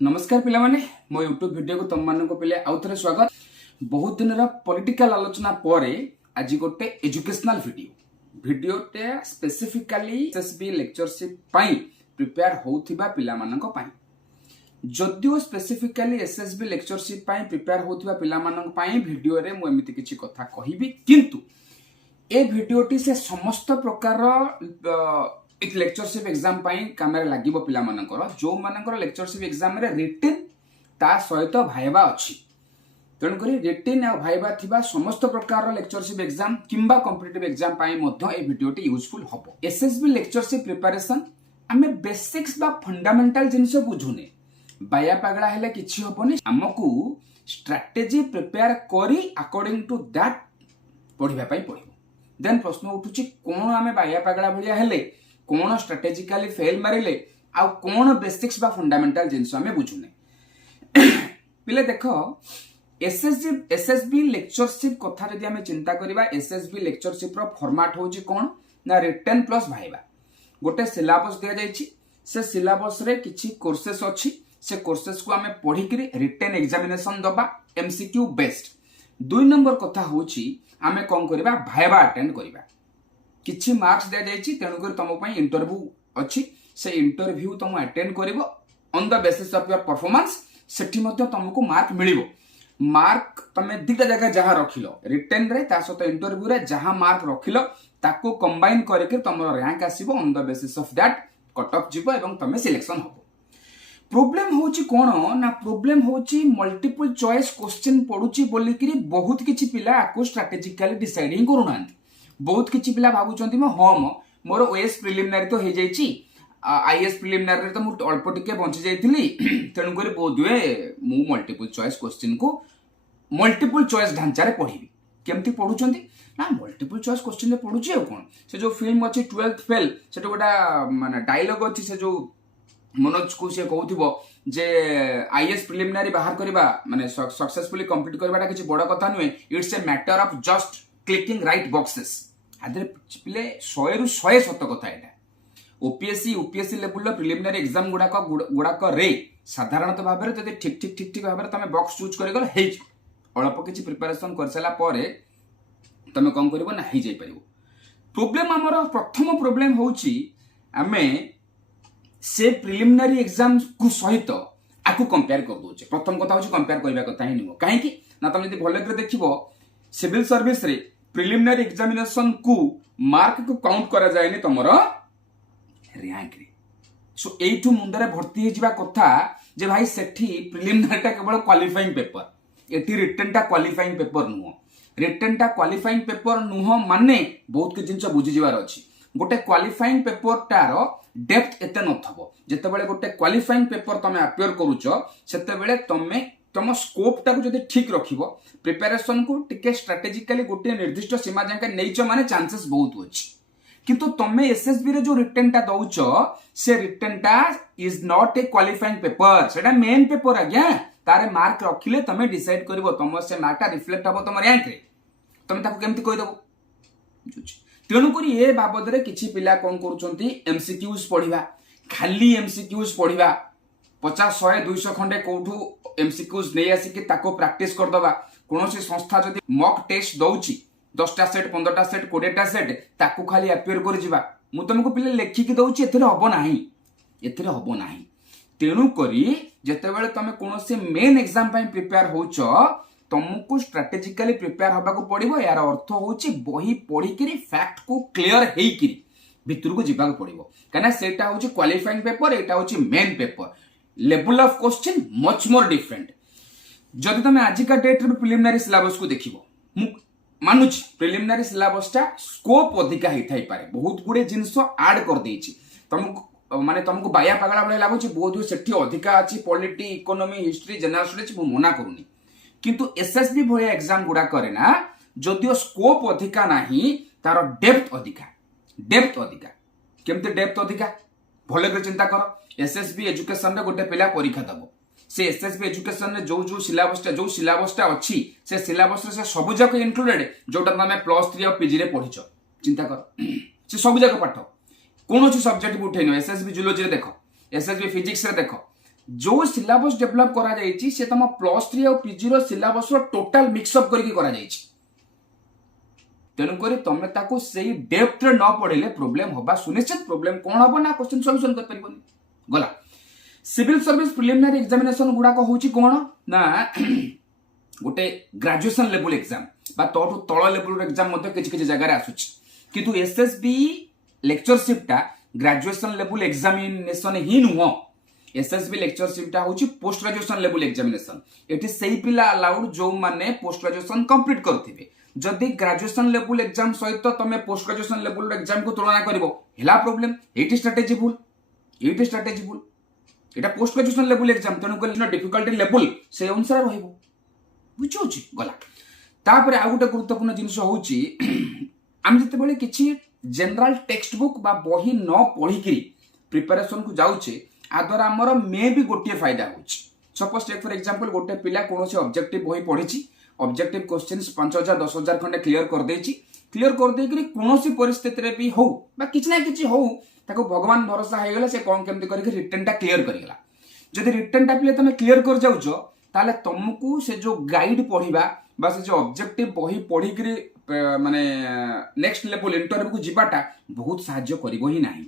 नमस्कार पिला माने मो यूट्यूब वीडियो को तुम मान को पिले आउ थे स्वागत। बहुत दिन पॉलिटिकल आलोचना पर आज गोटे एजुकेशनल वीडियोटे स्पेसिफिकली एसएसबी लेक्चरशिप प्रिपेयर होउथिबा पिला मानक पई जदियो स्पेसिफिकली एसएसबी लेक्चरशिप प्रिपेयर होउथिबा पिला मानक पई वीडियो रे मु एमिति किछि कथा कहिबी, किंतु ए वीडियोटी से समस्त प्रकार एक लेक्चरशिप एग्जाम काम लगे पिला मानकर जो मानकर लेक्चरशिप एग्जाम रे रिटेन ता सहित भाइबा अच्छी तेणुक रिटेन आ भाइबा थिबा समस्त प्रकार लेक्चरशिप एग्जाम किंबा कॉम्पिटिटिव एग्जाम ए वीडियोटी यूजफुल हबो। एसएसबी लेक्चरशिप प्रिपरेशन आमे बेसिक्स बा फंडामेंटल जिनिस बुझुने बाया पागला हेले किछि हबनी, हमकू स्ट्रेटजी प्रिपेयर करी अकॉर्डिंग टू दैट पढिबा पई पड़िबो। देन प्रश्न उठुछि कोन आमे बाया पागला भलिया हेले कोन स्ट्रेटेजिकली फेल मारिले आ कोन बेसिक्स बा फंडामेंटल जिनिस आमे बुझुने पिले देखो एसएसबी लेक्चरशिप कथा जदि आमे चिंता करिबा एसएसबी लेक्चरशिप रो फॉर्मेट होची कोन ना रिटन प्लस भाइबा गोटे सिलेबस दिया जायछि से सिलेबस रे किछि कोर्सेस अछि से कोर्सेस को आमे पढी करी रिटन एग्जामिनेशन दबा एमसीक्यू बेस्ड। 2 नंबर कथा होची आमे कोन करिबा भाइबा अटेंड करिबा किछि मार्क्स दिया जायछि तेणु कर तुम पई इंटरव्यू अछि से इंटरव्यू तुम अटेंड करिवो on the basis of your performance सेठी मध्ये तुमको मार्क मिलिवो। मार्क तमे दिटा जगह जहां रखिलो रिटन रे ता सहित इंटरव्यू रे जहां मार्क रखिलो ताको कंबाइन करके तुमरो रैंक आसीबो on the basis of that cut off जिवो एवं तमे सिलेक्शन होबो। प्रॉब्लम होची कोन ना प्रॉब्लम होची मल्टीपल चॉइस क्वेश्चन पडुची बोली करी बहुत किछि पिला आको स्ट्रेटेजिकली डिसाइडिंग करू नांती। बहुत किछि पिला भाबुचंती मोर ओएस प्रिलिमिनरी तो हे जाइछि आईएएस प्रिलिमिनरी तो मु अल्प टिके बंची जाइथिली तेणु करी बोधुए मु मल्टीपल चॉइस क्वेश्चन को मल्टीपल चॉइस ढांचा रे पढिबी। केमती पढुचंती ना मल्टीपल चॉइस क्वेश्चन रे पढुची आ कोन से जो फिल्म अछि 12th फेल सेटा गोटा माने डायलॉग अछि से जो मनोज को से कहउथिबो जे आईएएस प्रिलिमिनरी बाहर करबा माने सक्सेसफुली कंप्लीट करबाटा किछि बड़ कथा नुए, it's a matter of just clicking right boxes. आदरे पिले 100 रु 100 सत कथा एटा OPSC UPSC level preliminary exam गुड़ाक रे साधारणतः भाव में जब ठीक ठीक ठीक ठीक भाव में तुम बॉक्स चूज कर अल्प किसी प्रिपरेशन कर सारा तुम कौन कर ना हो जापर। प्रोब्लेम आमर प्रथम प्रोब्लेम होची आमे से प्रिलिमिनरी एग्जाम को सहित आकु कंपेयर कर दोचे। प्रथम कथा होची कंपेयर करबा कथा ही नुह कहीं ना तुम जब भल देखिबो सिविल सर्विस रे प्रिलिमिनरी एग्जामिनेशन को मार्क को काउंट करा जायनी तुमर रैंक रे। सो एठू मुंडरे भर्ती हे जिबा कथा जे भाई सेठी प्रिलिमिनरी टा केवल क्वालिफाइंग पेपर, एठी रिटन टा क्वालिफाइंग पेपर नुह। रिटन टा क्वालिफाइंग पेपर नुह माने बहुत के जिंस बुझी जिबार अछि। गोटे क्वालिफाइंग पेपर टार डेप्थ एते नथबो जते बेले गोटे क्वालिफाइंग पेपर तमे अपियर करूचो सेते बेले तमे तम स्कोप टाको जदि ठीक रखिबो प्रिपरेशन को टिके स्ट्रेटेजिकली गोटे निर्दिष्ट सीमा जाके नैचो माने चांसेस बहुत अछि। किंतु तमे एसएसबी रे जो रिटन टा दउचो से रिटन टा is not a qualifying paper, सेटा मेन पेपर आज्ञा। तारे मार्क रखिले तमे डिसाइड करबो तम से मार्क टा रिफ्लेक्ट हबो तम रैंक रे, तमे ताको केमति कहि दबो। तेणु करी ए बाबद रे किछि पिला कोन करूचंती एमसीक्यूज पढिबा, खाली एमसीक्यूज पढिबा 50 100 200 खंडे कोठू एमसीक्यूज नै आसी कि ताको प्रैक्टिस कर दबा। कोनोसी संस्था जदि मॉक टेस्ट दउची 10टा सेट 15टा सेट 20टा सेट ताको खाली अपियर कर जिबा मु तुमको पिले लेखि कि दउची एथरे हबो नाही। तेणु करी जते बेले तमे कोनोसी मेन एग्जाम पई प्रिपेयर होचो तुमको स्ट्रेटेजिकली प्रिपेयर हबाको पड़िबो। यार अर्थ होची बही पढी करी फैक्ट को क्लियर हेई करी भितर को जिबाको पड़िबो काना सेटा होची क्वालिफाइंग पेपर, एटा होची main paper. Level of question much more different. जदि तुम आज का डेट रे प्रिलिमिनरी सिलेबस को देखिबो मु मानुची प्रिलिमिनरी सिलेबस टा स्कोप अधिका ही थाई पारे, बहुत गुडे जिंस ऐड कर देछि। तुमको माने तुमको बाया पागला बळे लागुची बहुत सेठी अधिका अछि polity economy history general studies मु मना करूनी। किंतु एसएसबी भलिया एग्जाम गुडा करे ना जदियो स्कोप अधिका नाही तार डेप्थ अधिका। केमते डेप्थ अधिका भले करे चिंता कर। एसएसबी एजुकेशन रे गोटे पिला परीक्षा दबो से एसएसबी एजुकेशन रे जो सिलेबस टा अछि से सिलेबस रे से सब जाक इंक्लूडेड जोटा तमे +3 और पीजी रे पढिचो। चिंता कर से सब जाक पाठ कोन अछि सब्जेक्ट उठैनो एसएसबी जूलॉजी रे देखो, एसएसबी फिजिक्स रे देखो, जो सिलेबस डेभलप करा जायछि से तम +3 और पीजी रो सिलेबस रो टोटल मिक्सअप करके करा जायछि तेणुक तुम ताको सही डेप्थ रे न पढ़ले प्रोब्लेम होबा सुनिश्चित प्रोब्लेम कौन हम ना क्वेश्चन सॉल्यूशन कर परिबनी गला सिविल सर्विस प्रिलिमिनरी एग्जामिनेशन गुडा को होची कौन ना गोटे ग्रेजुएशन लेवल एग्जाम बा तोटू तळ लेवल एग्जाम मध्ये किछि किछि जगह रे आसुची किंतु एसएसबी लेक्चरशिप टा ग्रेजुएशन लेवल एग्जामिनेशन ही नुह एसएसबी लेक्चरशिप टा होची पोस्ट ग्रेजुएशन लेवल एग्जामिनेशन एठी सेही पिला अलाउड जो माने पोस्ट ग्रेजुएशन कंप्लीट करथिबे जदि ग्रेजुएशन लेवल एग्जाम सहित तमे पोस्ट ग्रेजुएशन लेवल एग्जाम को तुलना करिवो हेला प्रॉब्लम एटी स्ट्रेटजी भूल एटा पोस्ट ग्रेजुएशन लेवल एग्जाम तेणु कर डिफिकल्टी लेवल से अनुसार रहइबो बुझुची गला तापर आ गोटे गुरुत्वपूर्ण जिनिस होची हम जते बेले किछि जनरल टेक्स्ट बुक बा बही न पढ़ी करी प्रिपरेशन को जाउचे आ द्वारा हमर मे भी गोटे फायदा होची सपोज टेक फॉर एग्जांपल गोटे पिला कोनोसी ऑब्जेक्टिव बही पढ़िची ऑब्जेक्टिव क्वेश्चंस 5000 10000 खंडे क्लियर कर देची क्लियर कर दे करी कोनोसी परिस्थिति रे भी हो बा किछ ना किछ हो ताको भगवान भरोसा हे गेला से कोन केमति करके रिटर्न टा क्लियर करिगला जदि रिटर्न टा पिले तमे क्लियर कर जाउचो ताले तुमको से जो गाइड पढ़िबा बा से जो ऑब्जेक्टिव बही पढ़ी करी माने नेक्स्ट लेवल इंटरव्यू को जिबाटा बहुत सहाय्य करिवो ही नाही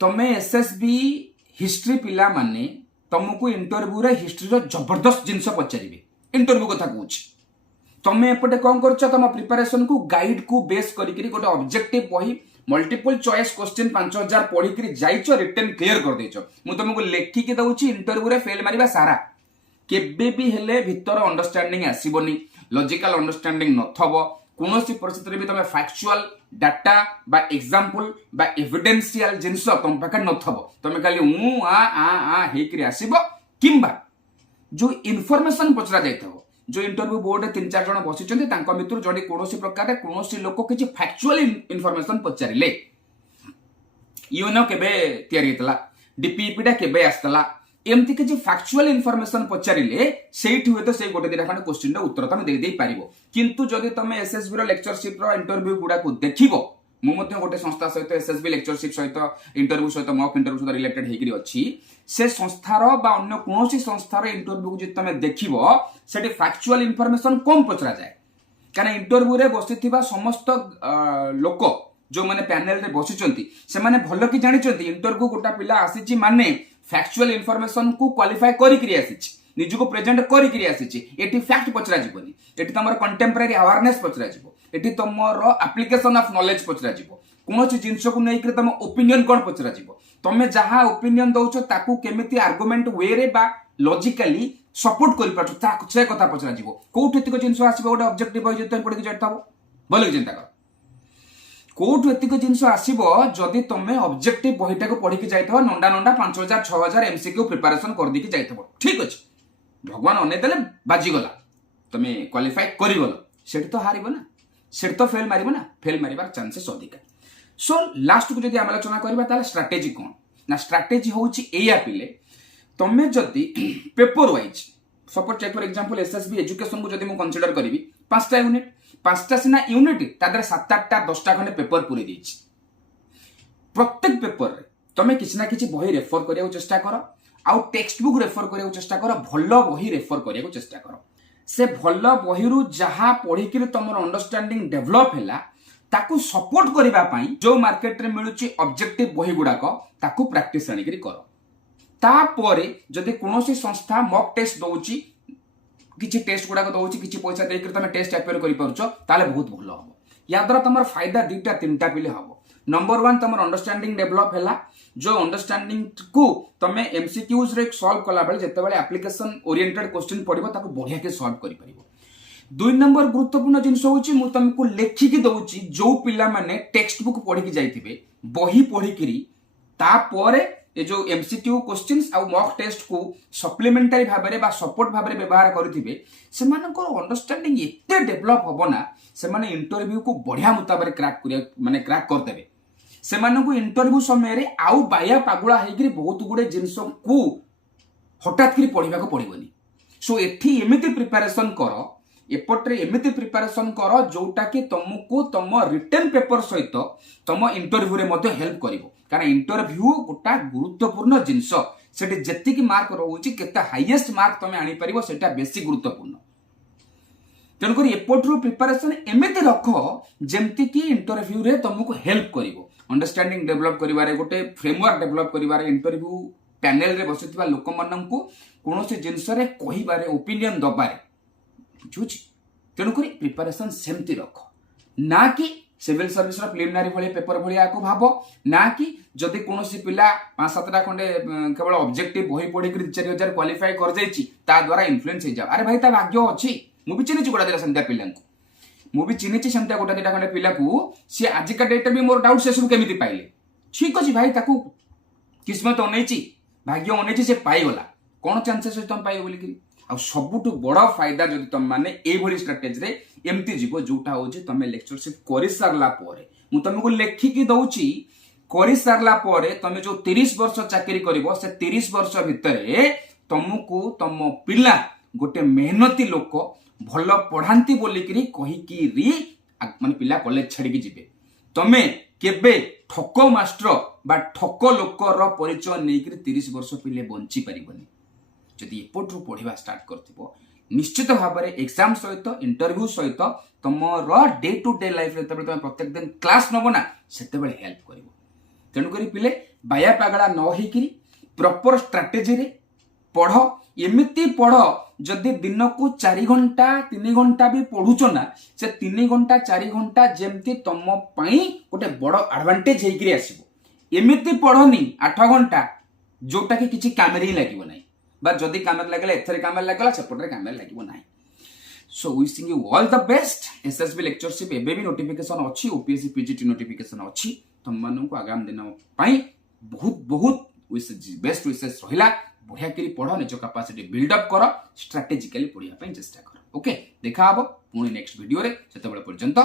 तमे एसएसबी हिस्ट्री पिला माने तुमको इंटरव्यू रे हिस्ट्री रो जबरदस्त जिंस पचारिबे इंटरव्यू कथा कहूछ तमे एपटे कोन करछ तम प्रिपरेशन को गाइड को बेस करी करी गोटे ऑब्जेक्टिव बही मल्टीपल चॉइस क्वेश्चन 5000 पढ़ी करी जाइछो रिटर्न क्लियर कर देछो मु तुमको लेखि के दउची इंटरव्यू रे फेल मारिबा सारा केबे भी हेले भीतर अंडरस्टैंडिंग आसीबोनी लॉजिकल अंडरस्टैंडिंग नथबो कोनोसी परिस्थिति रे भी तमे फैक्चुअल डाटा बा एग्जांपल बा एविडेंशियल जिंस तुम पाखे नथबो तमे खाली उ आ हेकरी आसीबो किंबा जो इनफॉरमेशन पचरा जाइथबो जो इंटरव्यू बोर्ड 3-4 जण बसिचंती तांका मित्र जडी कोनोसी प्रकार रे कोनोसी लोक किछि फैक्चुअल इनफॉरमेशन पचारिले यूनो केबे तयारी हेतला डीपीपी डा केबे आस्तला एमती किछि फैक्चुअल इनफॉरमेशन पचारिले सेठी हुए तो से गोटे दिरा खंड क्वेश्चन रे उत्तर तमे देई पारिबो किंतु जदि तमे एसएसबी रो लेक्चरशिप रो इंटरव्यू गुडा को देखिबो मु मध्ये गोटे संस्था सहित एसएसबी लेक्चरशिप सहित इंटरव्यू सहित मॉक इंटरव्यू सहित रिलेटेड हेकरी अछि से संस्थार बा अन्य कोनोसी संस्थार इंटरव्यू जे तमे देखिबो सेठी फैक्चुअल इनफॉरमेशन कम पचरा जाय कारण इंटरव्यू रे बसिथिबा समस्त लोक जो माने पैनल रे बसिचंती से माने भलो कि जानिचंती इंटरव्यू गोटा पिला आसीची माने फैक्चुअल इनफॉरमेशन को क्वालिफाई करी करी आसीची निजु को प्रेजेंट करी करी आसीची एटी फैक्ट पचरा जीवनी एटी तमर कंटेम्पररी अवेयरनेस पचरा जीवो एटी तमर एप्लीकेशन ऑफ नॉलेज पचरा जीवो कोनोसी जिंस को नै कि तम ओपिनियन कोन पचरा जीवो तमे जहा ओपिनियन दउछो ताकू केमिति आर्गुमेंट वे रे बा लॉजिकली सपोर्ट करि पाछो ता से कथा पचरा जीवो कोठु एतिको जिंस आसीबो गोटे ऑब्जेक्टिव होय जते पढि जाइताबो बोले चिंता कर कोठु एतिको जिंस आसीबो जदि तमे ऑब्जेक्टिव बहिटा को पढि के जाइथबो नंडा नंडा 5000 6000 एमसीक्यू प्रिपरेशन कर दी के जाइथबो ठीक अछि भगवान अने देले बाजी गला तमे क्वालिफाई करि गलो सेठी तो हारिबो ना सेठी तो फेल मारिबो ना फेल मारिबार चांसेस अधिक सो लास्ट को जदि आलोचना करबा ताले स्ट्रेटजी कोन ना स्ट्रेटजी होची एया पिले तमे जदि paper wise suppose take for example SSB education को जदि मु कंसीडर करबी 5टा यूनिट 5टा सिना यूनिट तादर 7-8टा 10टा खंडे पेपर पूरी देछि प्रत्येक पेपर रे तमे किछ ना किछ बही रेफर करिया चेष्टा करो आउ टेक्स्ट बुक रेफर करिया चेष्टा करो भलो बही रेफर करिया चेष्टा करो से भलो बही रु जहा पढी कि तमर अंडरस्टैंडिंग डेवलप हैला ताकू सपोर्ट करिबा पई जो मार्केट रे मिलुची ऑब्जेक्टिव बही गुडा को ताकू प्रैक्टिस आनी करी करो तापरे जदि कोनोसी संस्था मॉक टेस्ट दउची किछि टेस्ट गुडा को दउची किछि पैसा देई कि तमे टेस्ट अपेयर करि परछो ताले बहुत भलो हो या द्वारा तमर फायदा 2टा 3टा पिले हबो नंबर 1 तमर अंडरस्टैंडिंग डेवलप हैला जो अंडरस्टैंडिंग को तमे एमसीक्यूज रे सॉल्व कला बेले जते बेले एप्लीकेशन ओरिएंटेड क्वेश्चन पढिबो ताको बढ़िया के सॉल्व करि परिबो 2 नंबर गुरुत्वपूर्ण जिंस होची मु तुमको लेखि के दउची जो पिला माने टेक्स्ट बुक पढि के जाइथिबे बही पढि करी तापरे ए जो एमसीक्यू क्वेश्चंस आ मॉक टेस्ट को सप्लीमेंटरी भाबरे बा सपोर्ट भाबरे व्यवहार करथिबे सेमानकर अंडरस्टैंडिंग एते डेवलप होबो ना सेमाने इंटरव्यू को बढ़िया मुताबिक क्रैक करिया माने क्रैक कर देबे सेमानकु इंटरव्यू समय रे आउ बाया पागुला हेगिरी बहुत गुडे जिंस को हठात करी पढिबा को पड़िबोनी सो एठी एमिति प्रिपरेशन करो एपट्रे एमिति प्रिपरेशन करो जोटा कि तुमको तुम रिटन पेपर सहित तुम इंटरव्यू रे मध्ये हेल्प करिवो कारण इंटरव्यू गोटा गुरुत्वपूर्ण जिनस सेठी जेतिकी मार्क रोची केते हाईएस्ट मार्क तमे आनी परिबो सेटा बेसी गुरुत्वपूर्ण तेणुकर एपटू प्रिपेरेसन एमती रख जेमती कि इंटरव्यू रे तुमको हेल्प करिवो अंडरस्टैंडिंग डेवलप करिवारे गोटे फ्रेमवर्क डेवलप करिवारे इंटरव्यू पैनल रे बसिथिबा लोक माननकु कोनोसे जिंस रे कहिबारे ओपिनियन दबारे बुझुछि तेणुकर प्रिपेरेसन सेमती रख ना कि सिविल सर्विस प्रिलिमिनारी भली पेपर भलिया को भाव ना कि जदि कोनोसी पिला 5-7टा खंडे केवल ऑब्जेक्टिव बही पढ़ी 4,000 क्वालिफाई कर जाइछि ता द्वारा इन्फ्लुएंस हो जा अरे भाई ता भाग्य अछि मु भी चिन्हिछि गोटा दिला संध्या पिला मु भी चिन्हिछि संध्या गोटा दिटा खंडे पिला को से आज का डेट भी मोर डाउट से सब केमिति पाइले ठीक अछि भाई ताकू किस्मत अनैछि भाग्य अनैछि से पाई गला कोन चांसेस है तुम पाइबो बोली कि आ सबुठु बड़ फायदा जदि तुम माने ए भली स्ट्रेटजी रे एमती जीवो जोटा होछि तमे लेक्चरशिप करि सारला परे मु तुमको लेखि कि दउछि करि सारला परे तमे जो 30 वर्ष चाकरी करिवो से 30 वर्ष भितरे तुमको तुम पिला गोटे मेहनती लोक भल पढ़ांती बोलिकी कहीकि माने पिला कॉलेज छाड़ी जिबे तमे केबे ठक मास्टर बा ठक लोकर परिचय नहीं 30 वर्ष पिले बंची पारिबनी जदि एपटू पढ़ा स्टार्ट कर निश्चित भाव में एग्जाम सहित इंटरव्यू सहित तुम डे टू डे लाइफ तुम प्रत्येक दिन क्लास नब ना से हेल्प कर तेणुक पिले बाया पागला न होकर प्रॉपर स्ट्रेटेजी रे पढ़ एमती पढ़ जदि दिन को 4 घंटा 3 घंटा भी पढ़ुच ना से 3 घंटा 4 घंटा जमती तुम गोटे बड़ एडवांटेज होकर आसो एमती पढ़नी 8 घंटा जोटा कि किसी काम ही लगे ना बा जदि काम लगे एथरे काम लगला सेपटे काम लगे ना so wishing you all the best SSB lectureship एबे भी नोटिफिकेशन अच्छी ओपीएससी पीजीटी नोटिफिकेशन अच्छी तुम मानू आगामी दिन बहुत बहुत बेस्ट विशेष रहा बढ़िया करी पढ़ निज कैपेसिटी बिल्डअप कर स्ट्राटेजिकली पढ़ाई चेष्टा कर ओके देखा हम पुणी नेक्स्ट वीडियो रे सेतबेले पर्यंत